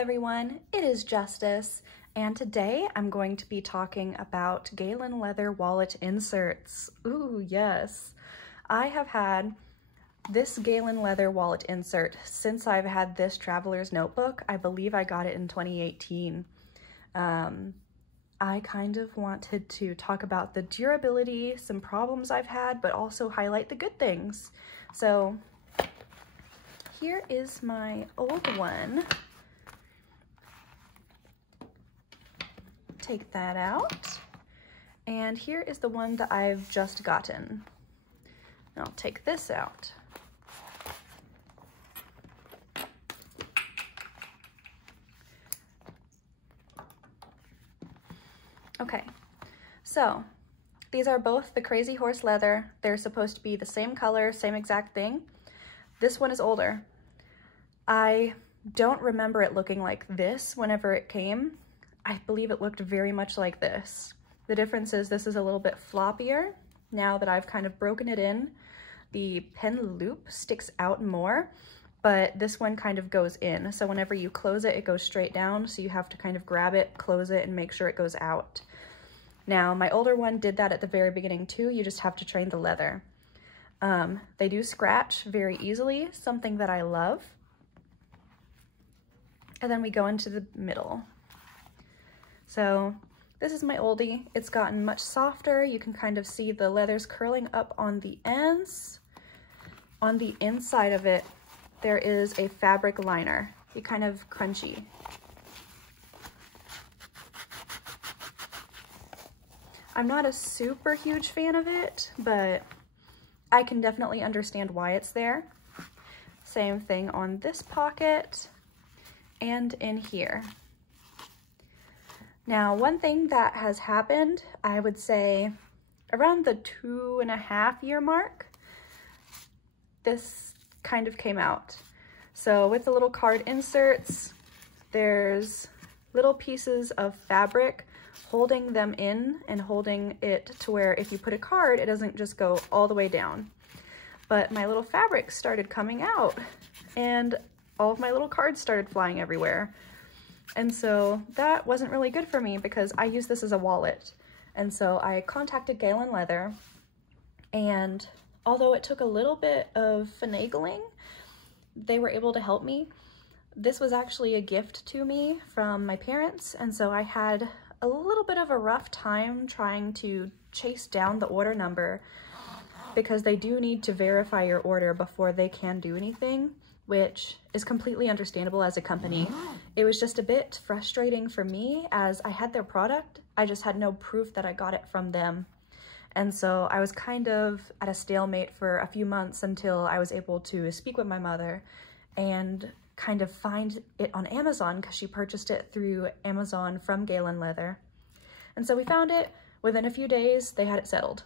everyone, it is Justice, and today I'm going to be talking about Galen leather wallet inserts. Ooh, yes. I have had this Galen leather wallet insert since I've had this traveler's notebook. I believe I got it in 2018. I kind of wanted to talk about the durability, some problems I've had, but also highlight the good things. So here is my old one. Take that out. And here is the one that I've just gotten. I'll take this out. Okay, so these are both the Crazy Horse leather. They're supposed to be the same color, same exact thing. This one is older. I don't remember it looking like this whenever it came. I believe it looked very much like this. The difference is this is a little bit floppier. Now that I've kind of broken it in, the pen loop sticks out more, but this one kind of goes in. So whenever you close it, it goes straight down. So you have to kind of grab it, close it, and make sure it goes out. Now, my older one did that at the very beginning too. You just have to train the leather. They do scratch very easily, something that I love. And then we go into the middle. So this is my oldie. It's gotten much softer. You can kind of see the leathers curling up on the ends. On the inside of it, there is a fabric liner. It's kind of crunchy. I'm not a super huge fan of it, but I can definitely understand why it's there. Same thing on this pocket and in here. Now, one thing that has happened, I would say around the 2.5 year mark, this kind of came out. So with the little card inserts, there's little pieces of fabric holding them in and holding it to where if you put a card, it doesn't just go all the way down. But my little fabric started coming out and all of my little cards started flying everywhere. And so that wasn't really good for me because I use this as a wallet. And so I contacted Galen Leather, and although it took a little bit of finagling, they were able to help me. This was actually a gift to me from my parents, and so I had a little bit of a rough time trying to chase down the order number because they do need to verify your order before they can do anything, which is completely understandable as a company. It was just a bit frustrating for me as I had their product. I just had no proof that I got it from them. And so I was kind of at a stalemate for a few months until I was able to speak with my mother and kind of find it on Amazon because she purchased it through Amazon from Galen Leather. And so we found it. Within a few days, they had it settled.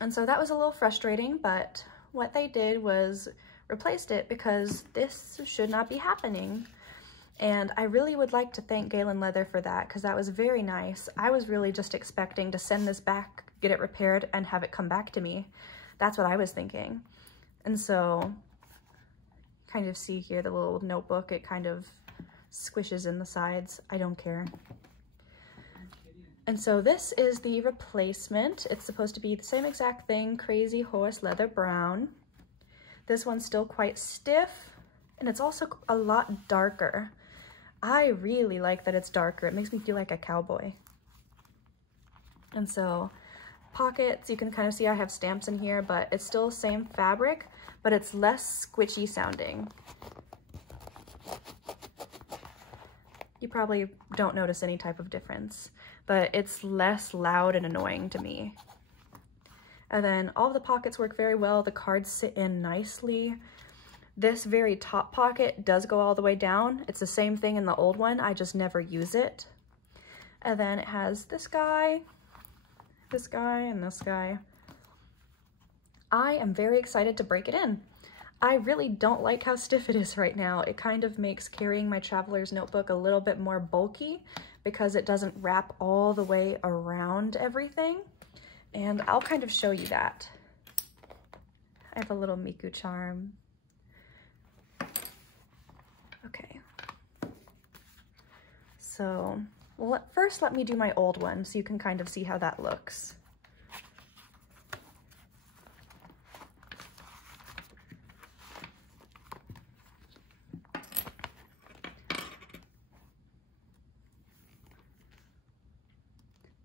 And so that was a little frustrating, but what they did was replaced it because this should not be happening. And I really would like to thank Galen Leather for that because that was very nice. I was really just expecting to send this back, get it repaired, and have it come back to me. That's what I was thinking. And so kind of see here the little notebook, it kind of squishes in the sides. I don't care. And so this is the replacement. It's supposed to be the same exact thing, Crazy Horse leather brown. This one's still quite stiff, and it's also a lot darker. I really like that it's darker. It makes me feel like a cowboy. And so pockets, you can kind of see I have stamps in here, but it's still the same fabric, but it's less squishy sounding. You probably don't notice any type of difference, but it's less loud and annoying to me. And then all of the pockets work very well. The cards sit in nicely. This very top pocket does go all the way down. It's the same thing in the old one. I just never use it. And then it has this guy, and this guy. I am very excited to break it in. I really don't like how stiff it is right now. It kind of makes carrying my traveler's notebook a little bit more bulky because it doesn't wrap all the way around everything. And I'll kind of show you that. I have a little Miku charm. Okay. So first let me do my old one so you can kind of see how that looks.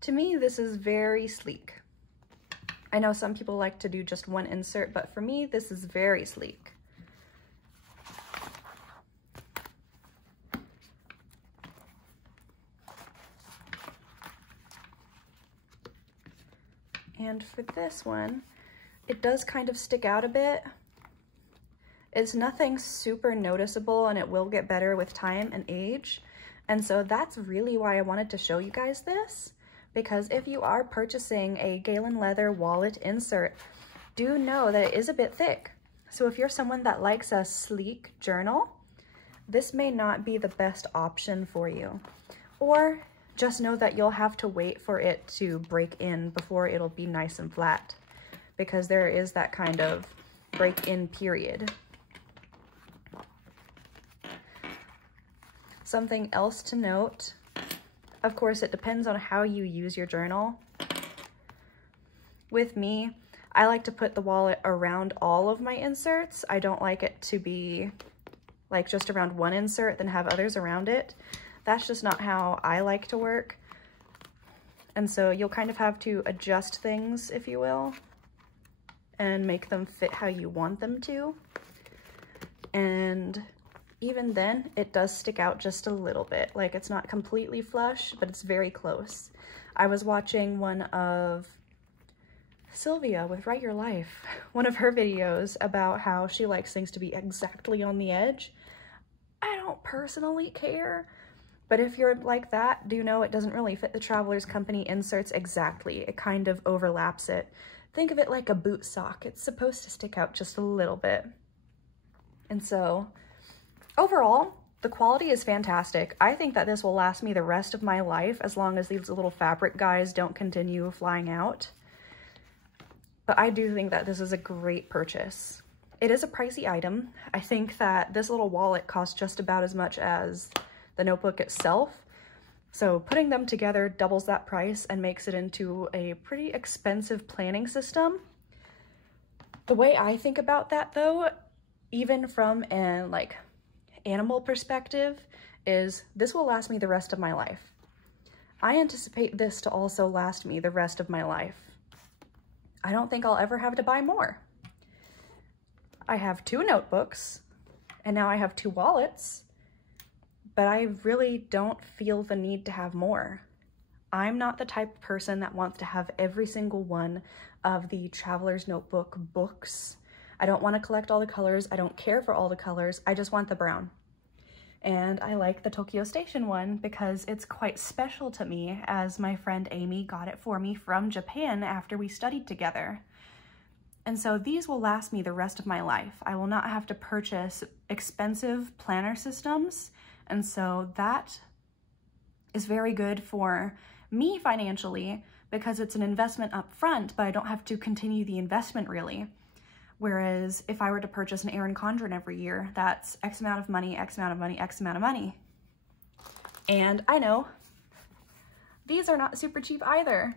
To me, this is very sleek. I know some people like to do just one insert, but for me, this is very sleek. And for this one, it does kind of stick out a bit. It's nothing super noticeable, and it will get better with time and age. And so that's really why I wanted to show you guys this. Because if you are purchasing a Galen leather wallet insert, do know that it is a bit thick. So if you're someone that likes a sleek journal, this may not be the best option for you. Or just know that you'll have to wait for it to break in before it'll be nice and flat, because there is that kind of break-in period. Something else to note, of course, it depends on how you use your journal. With me, I like to put the wallet around all of my inserts. I don't like it to be like just around one insert, then have others around it. That's just not how I like to work. And so you'll kind of have to adjust things, if you will, and make them fit how you want them to. And even then, it does stick out just a little bit. Like, it's not completely flush, but it's very close. I was watching one of Sylvia with Write Your Life, one of her videos about how she likes things to be exactly on the edge. I don't personally care, but if you're like that, do know it doesn't really fit the Traveler's Company inserts exactly. It kind of overlaps it. Think of it like a boot sock. It's supposed to stick out just a little bit. And so, overall, the quality is fantastic. I think that this will last me the rest of my life as long as these little fabric guys don't continue flying out. But I do think that this is a great purchase. It is a pricey item. I think that this little wallet costs just about as much as the notebook itself. So putting them together doubles that price and makes it into a pretty expensive planning system. The way I think about that though, even from an animal perspective, is this will last me the rest of my life. I anticipate this to also last me the rest of my life. I don't think I'll ever have to buy more. I have 2 notebooks, and now I have 2 wallets, but I really don't feel the need to have more. I'm not the type of person that wants to have every single one of the Traveler's Notebook books. I don't want to collect all the colors. I don't care for all the colors. I just want the brown. And I like the Tokyo Station one because it's quite special to me, as my friend Amy got it for me from Japan after we studied together. And so these will last me the rest of my life. I will not have to purchase expensive planner systems. And so that is very good for me financially because it's an investment up front, but I don't have to continue the investment really. Whereas if I were to purchase an Erin Condren every year, that's X amount of money, X amount of money, X amount of money. And I know these are not super cheap either,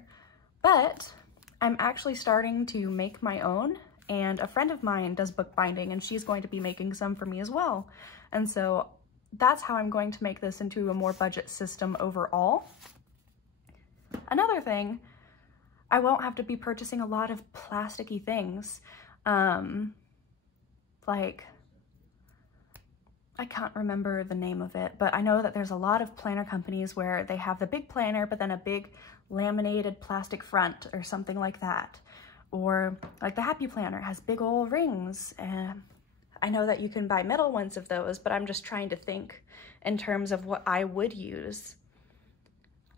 but I'm actually starting to make my own, and a friend of mine does bookbinding and she's going to be making some for me as well. And so that's how I'm going to make this into a more budget system overall. Another thing, I won't have to be purchasing a lot of plasticky things. Like, I can't remember the name of it, but I know that there's a lot of planner companies where they have the big planner, but then a big laminated plastic front or something like that. Or like the Happy Planner has big old rings. And I know that you can buy metal ones of those, but I'm just trying to think in terms of what I would use.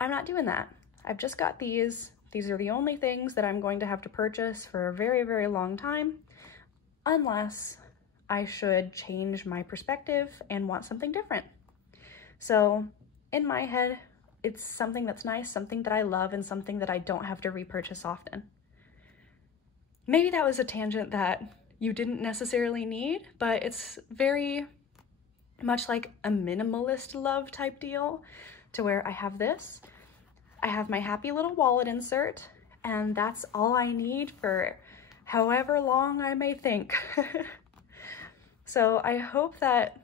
I'm not doing that. I've just got these. These are the only things that I'm going to have to purchase for a very, very long time, unless I should change my perspective and want something different. So in my head, it's something that's nice, something that I love, and something that I don't have to repurchase often. Maybe that was a tangent that you didn't necessarily need, but it's very much like a minimalist love type deal. to where I have this, I have my happy little wallet insert, and that's all I need for however long I may think. So I hope that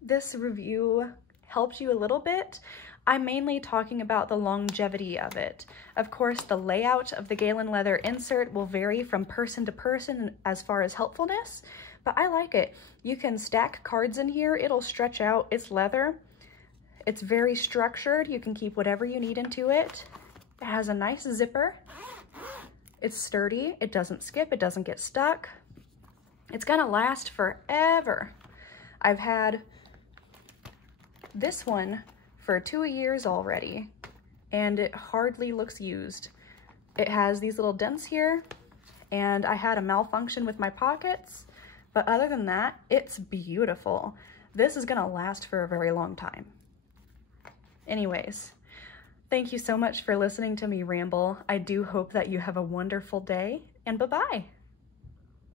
this review helped you a little bit. I'm mainly talking about the longevity of it. Of course, the layout of the Galen leather insert will vary from person to person as far as helpfulness, but I like it. You can stack cards in here, it'll stretch out, it's leather. It's very structured, you can keep whatever you need into it. It has a nice zipper. It's sturdy, it doesn't skip, it doesn't get stuck. It's gonna last forever. I've had this one for 2 years already, and it hardly looks used. It has these little dents here, and I had a malfunction with my pockets, but other than that, it's beautiful. This is gonna last for a very long time. Anyways, thank you so much for listening to me ramble. I do hope that you have a wonderful day, and bye-bye.